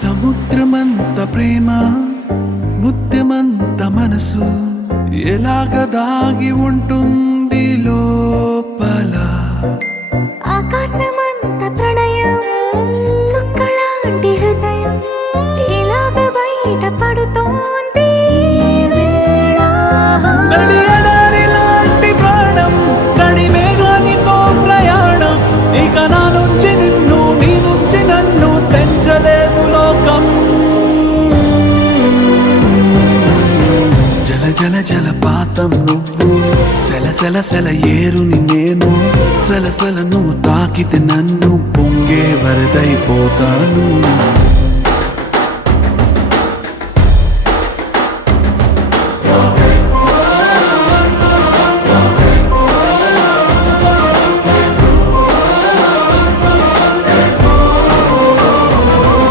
సముద్రమంత ప్రేమ ముత్యమంత మనసు ఎలాగ దాగి ఉంటుంది లోపల. ఆకాశమంత ప్రణయం చుక్కలాంటి హృదయం ఇలాగ బయట పడుతోంది వేళ. నడియడారిలాంటి ప్రాణం నడిమేఘానితో ప్రయాణం ఇక నా నుంచి నిన్ను నీ నుంచి నన్ను తెంచలేదు లోకం. జల జల జలపాతం నువ్వు సెల సెల సెల ఏరుని నేను సలసల నువ్వు తాకితే నన్ను పొంగే వరదైపోతాను.